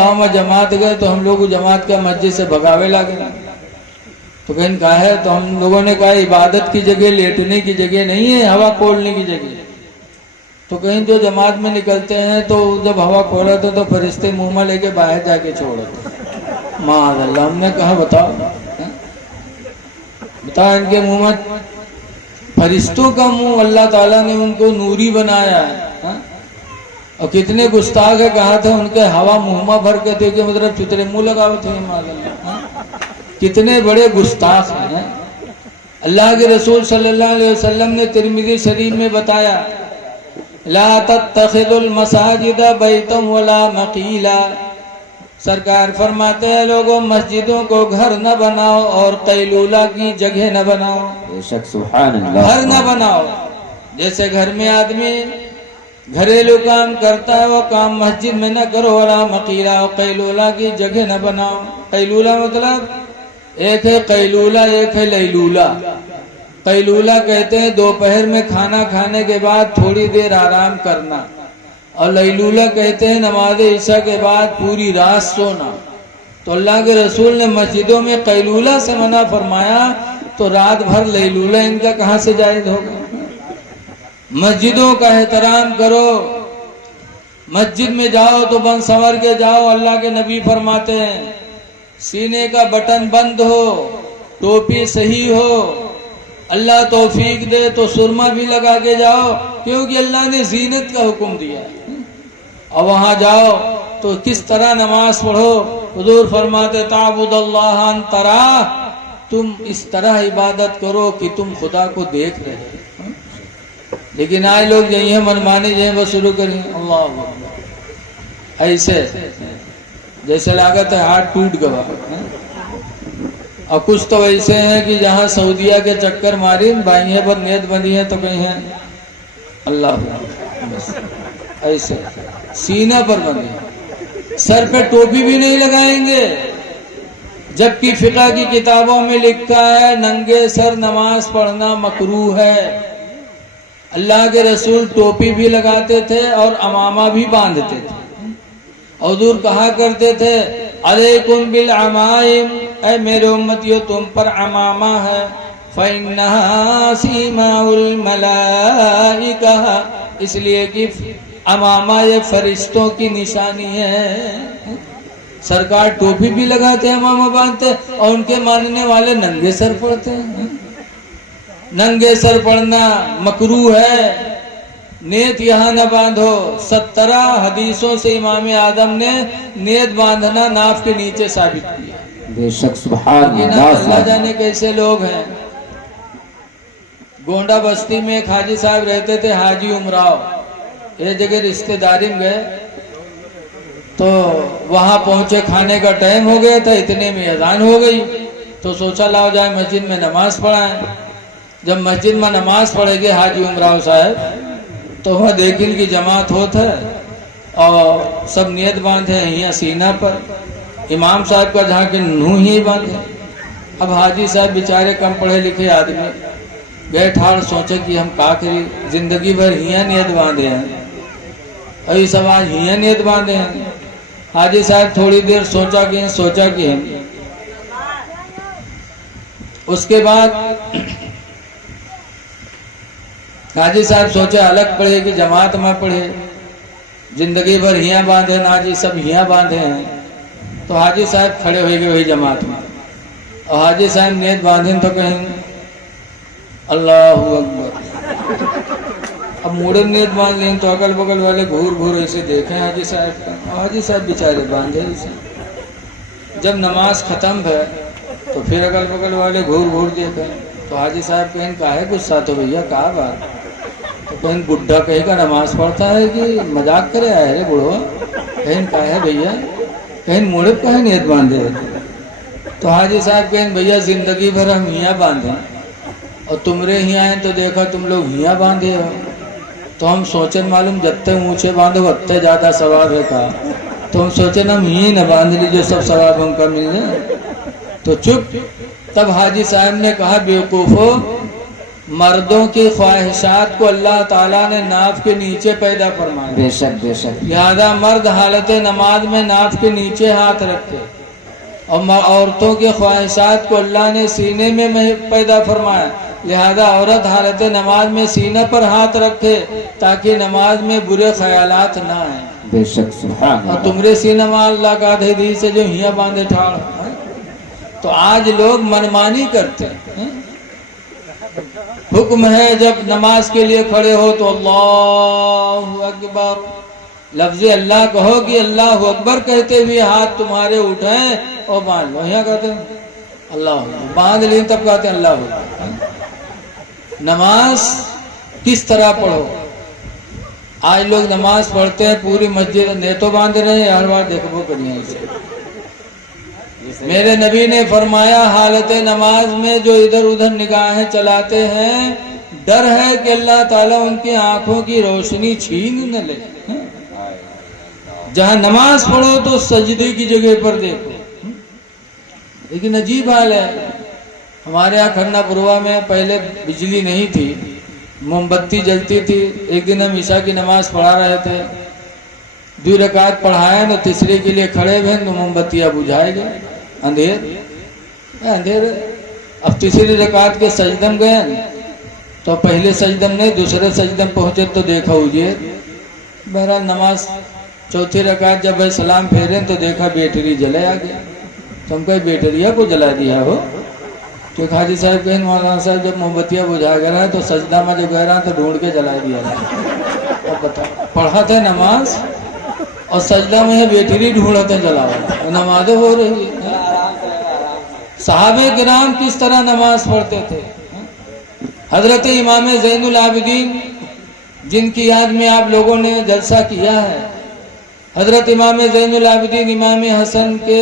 گاؤں میں جماعت گئے تو ہم لوگ جماعت کا مسجد سے بھگاوے لگے، تو کہیں کہا ہے، تو ہم لوگوں نے کہا عبادت کی جگہ لیٹنے کی جگہ نہیں ہے، ہوا کھولنے کی جگہ۔ تو کہیں جو جماعت میں نکلتے ہیں تو جب ہوا کھولا تو فرشتے منہ میں لے کے باہر جا کے چھوڑتے۔ معاذ اللہ۔ ہم نے کہا بتاؤ ان کے منہ میں، فرشتوں کا منہ اللہ تعالیٰ نے ان کو نوری بنایا ہے، اور کتنے گستاخ ہے، کہا تھا ان کے ہوا منہ میں بھر کے تھے کہ مطلب چترے منہ لگاؤ تھے۔ معاذ اللہ، کتنے بڑے گستاخ ہیں۔ اللہ کے رسول صلی اللہ علیہ وسلم نے ترمذی شریف میں بتایا، لا تتخذوا المساجد بیتا ولا مقیلا، سرکار فرماتے ہیں لوگوں مسجدوں کو گھر نہ بناؤ اور قیلولہ کی جگہ نہ بناؤ۔ بے شک سبحان اللہ۔ گھر نہ بناؤ، جیسے گھر میں آدمی گھریلو کام کرتا ہے وہ کام مسجد میں نہ کرو، ولا مقیلا، قیلولہ کی جگہ نہ بناؤ۔ قیلولہ مطلب ایک ہے قیلولہ، ایک ہے لیلولہ۔ قیلولہ کہتے ہیں دوپہر میں کھانا کھانے کے بعد تھوڑی دیر آرام کرنا، اور لیلولہ کہتے ہیں نماز عشاء کے بعد پوری رات سونا۔ تو اللہ کے رسول نے مسجدوں میں قیلولہ سے منع فرمایا، تو رات بھر لیلولہ ان کا کہاں سے جائز ہوگا؟ مسجدوں کا احترام کرو، مسجد میں جاؤ تو بن سنور کے جاؤ۔ اللہ کے نبی فرماتے ہیں سینے کا بٹن بند ہو، ٹوپی صحیح ہو، اللہ توفیق دے تو سرما بھی لگا کے جاؤ، کیونکہ اللہ نے زینت کا حکم دیا ہے۔ اور وہاں جاؤ تو کس طرح نماز پڑھو، حضور فرماتے تعبد اللہ ان تراہ، تم اس طرح عبادت کرو کہ تم خدا کو دیکھ رہے ہو۔ لیکن آج لوگ یہی ہیں منمانی جو بس شروع کریں اللہ اکبر، ایسے جیسے لاگت ہے ہاتھ ٹوٹ گیا۔ اور کچھ تو ایسے ہیں کہ جہاں سعودیہ کے چکر ماری بھائییں پر نیت بندی ہے تو کہیں ہیں اللہ، ایسے سینہ پر بندی، سر پہ ٹوپی بھی نہیں لگائیں گے، جبکہ فقہ کی کتابوں میں لکھا ہے ننگے سر نماز پڑھنا مکروہ ہے۔ اللہ کے رسول ٹوپی بھی لگاتے تھے اور عمامہ بھی باندھتے تھے۔ حضور کہا کرتے تھے علیکم بالعمائم، اے میرے امتیو تم پر عمامہ ہے، فإنہا سیماء الملائکہ، اس لیے کہ عمامہ یہ فرشتوں کی نشانی ہے۔ سرکار ٹوپی بھی لگاتے ہیں، عمامہ باندھتے، اور ان کے ماننے والے ننگے سر پڑھتے ہیں۔ ننگے سر پڑھنا مکروہ ہے، نیت یہاں نہ باندھو۔ 17 حدیثوں سے امام اعظم نے نیت باندھنا ناف کے نیچے ثابت کیا۔ بے شک سبحان اللہ۔ اللہ جانے کیسے لوگ ہیں۔ گونڈا بستی میں ایک حاجی صاحب رہتے تھے، حاجی عمراؤ، ایک جگہ رشتہ داری میں گئے تو وہاں پہنچے، کھانے کا ٹائم ہو گیا تھا، اتنے میں اذان ہو گئی، تو سوچا لاؤ جائے مسجد میں نماز پڑھائیں۔ جب مسجد میں نماز پڑھے گے حاجی عمراؤ صاحب تو وہاں دیکھیں کی جماعت ہوتا ہے اور سب نیت باندھے ہیں سینہ پر، امام صاحب کا جہاں کہ نو ہی باندھے۔ اب حاجی صاحب بیچارے کم پڑھے لکھے آدمی گئے ٹھاڑ، سوچے کہ ہم کا کری، زندگی بھر ہیاں نیت باندھے ہیں، اور یہ سب آج ہیاں نیت باندھے ہیں۔ حاجی صاحب تھوڑی دیر سوچا کہ اس کے بعد حاجی صاحب سوچے الگ پڑھے کہ جماعت میں پڑھے، زندگی بھر ہیاں باندھے نا جی، سب ہیاں باندھے ہیں۔ تو حاجی صاحب کھڑے ہوئے گئے وہی جماعت میں، اور حاجی صاحب نیت باندھیں تو کہیں اللہ اکبر۔ اب موڑے نیت باندھ لیں تو اگل بگل والے گھور گھور ایسے دیکھیں حاجی صاحب کا، حاجی صاحب بیچارے باندھے اسے۔ جب نماز ختم ہے تو پھر اگل بگل والے گھور گھور دیکھیں تو حاجی صاحب کہیں کہا ہے غصہ تو بھیا کہا بات، تو کہیں گڈھا کہیں کا نماز پڑھتا ہے کہ مذاق کرے آئے رے بڑھوا، کہیں کہا ہے بھیا، کہیں موڑے کہیں نیت باندھے رہتے۔ تو حاجی صاحب کہیں بھیا زندگی بھر ہم ہیاں باندھیں اور تمرے ہیاں ہیں تو دیکھا تم لوگ ہیاں باندھے ہو، تو ہم سوچیں معلوم جتنے اونچے باندھو اتنے زیادہ ثواب ہے کہا، تو ہم سوچیں ہم ہی نہ باندھ لیجیے سب ثواب ہم کا مل جائے، تو چپ۔ تب حاجی صاحب نے کہا بیوقوفو، مردوں کی خواہشات کو اللہ تعالیٰ نے ناف کے نیچے پیدا فرمایا، بے شک بے شک، لہذا مرد حالت نماز میں ناف کے نیچے ہاتھ رکھتے، اور عورتوں کی خواہشات کو اللہ نے سینے میں پیدا فرمایا، لہذا عورت حالت نماز میں سینے پر ہاتھ رکھے تاکہ نماز میں برے خیالات نہ آئیں۔ بے شک، سبحان اور اللہ، تمرے سینہ ماں اللہ کا آدھے دی سے جو ہیاں باندھے ٹھاڑ، تو آج لوگ منمانی کرتے ہیں۔ حکم ہے جب نماز کے لیے کھڑے ہو تو اللہ اکبر، لفظ اللہ کہو کہ اللہ اکبر کہتے ہوئے ہاتھ تمہارے اٹھائیں اور باندھ لو، یہاں کہتے ہیں اللہ اکبر، باندھ لیں تب کہتے ہیں اللہ اکبر۔ نماز کس طرح پڑھو؟ آج لوگ نماز پڑھتے ہیں پوری مسجد نیتوں باندھ رہے ہیں، ہر بار دیکھو کریے اسے۔ میرے نبی نے فرمایا حالت نماز میں جو ادھر ادھر نگاہیں چلاتے ہیں، ڈر ہے کہ اللہ تعالیٰ ان کی آنکھوں کی روشنی چھین نہ لے۔ جہاں نماز پڑھو تو سجدے کی جگہ پر دیکھو۔ لیکن عجیب حال ہے، ہمارے یہاں کھنہ پوروا میں پہلے بجلی نہیں تھی، موم بتی جلتی تھی۔ ایک دن ہم عشاء کی نماز پڑھا رہے تھے، 2 رکعت پڑھائے تو تیسرے کے لیے کھڑے ہوئے تو موم بتیاں بجھائے گئے، اندھیر۔ اب تیسری رکعت کے سجدم گئے تو پہلے سجدم نہیں دوسرے سجدم پہنچے تو دیکھا اجیر۔ بہرحال نماز چوتھی رکعت جب سلام پھیرے تو دیکھا بیٹری جلے آگے۔ تم کہیں بیٹریاں کو جلا دیا ہو؟ تو حاجی صاحب کہیں مولانا صاحب جب موم بتیاں بجھا گیا تو سجدہ میں جو گہ رہا تو ڈھونڈ کے جلا دیا تھا۔ اب بتاؤ، پڑھا تھے نماز اور سجدہ میں بیٹری ڈھونڈتے جلا ہوا، نمازیں ہو رہی ہے۔ صحابہ کرام کس طرح نماز پڑھتے تھے؟ حضرت امام زین العابدین جن کی یاد میں آپ لوگوں نے جلسہ کیا ہے، حضرت امام زین العابدین امام حسن کے